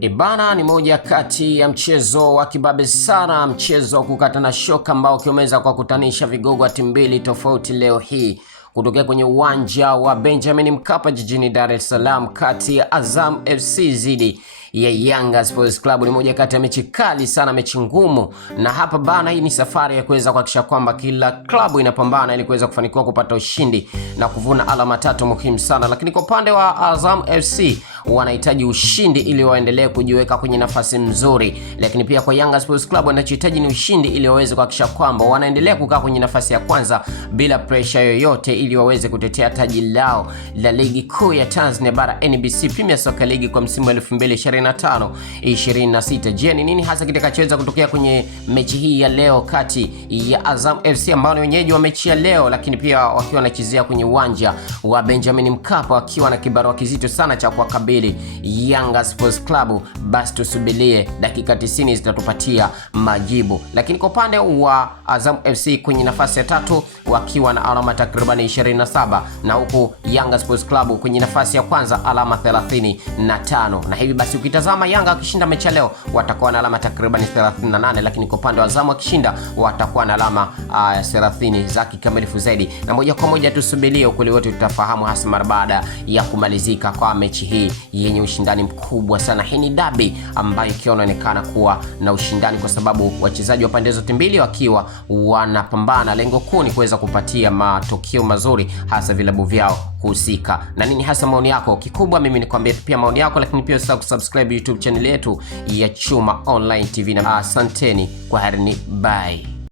Ibana ni moja kati ya mchezo wa kibabe sana, mchezo wa kukata na shoka ambao ukiweza kwa kutanisha vigogo wa timu mbili tofauti leo hii kutokea kwenye uwanja wa Benjamin Mkapa jijini Dar es Salaam, kati ya Azam FC zidi ya Yanga Sports Club. Ni moja kati ya mechi kali sana, mechi ngumu, na hapa bana, hii ni safari ya kuweza kuhakikisha kwamba kila klabu inapambana ili kuweza kufanikiwa kupata ushindi na kuvuna alama tatu muhimu sana. Lakini kwa upande wa Azam FC wanahitaji ushindi ili waendelee kujiweka kwenye nafasi nzuri, lakini pia kwa Yanga Sports Club wanachohitaji ni ushindi ili waweze kuhakikisha kwamba wanaendelea kukaa kwenye nafasi ya kwanza bila pressure yoyote, ili waweze kutetea taji lao la ligi kuu ya Tanzania bara, NBC Premier Soccer League kwa msimu wa 2025-26. Je, ni nini hasa kitakachoweza kutokea kwenye mechi hii ya leo kati ya Azam FC ambao ni wenyeji wa mechi ya leo, lakini pia wakiwa wanachezea kwenye uwanja wa Benjamin Mkapa wakiwa na kibarua kizito sana cha kuwakabili Yanga Sports Club? Basi tusubirie, dakika 90 zitatupatia majibu. Lakini kwa upande wa Azam FC kwenye nafasi ya tatu wakiwa na alama takriban 27, na huku Yanga Sports Club kwenye nafasi ya kwanza alama 35. Na hivi basi ukitazama Yanga akishinda mechi leo watakuwa na alama takriban 38, lakini kwa upande wa Azam akishinda watakuwa na alama 30 za kikamilifu zaidi. Na moja kwa moja tusubirie, ukweli wote tutafahamu hasa mara baada ya kumalizika kwa mechi hii yenye ushindani mkubwa sana. Hii ni dabi ambayo inaonekana kuwa na ushindani kwa sababu wachezaji wa pande zote mbili wakiwa wanapambana, lengo kuu ni kuweza kupatia matokeo mazuri hasa vilabu vyao husika. Na nini hasa maoni yako? Kikubwa mimi nikwambie pia maoni yako, lakini pia usisahau kusubscribe YouTube channel yetu ya Chuma Online TV, na asanteni, kwaherini, bye.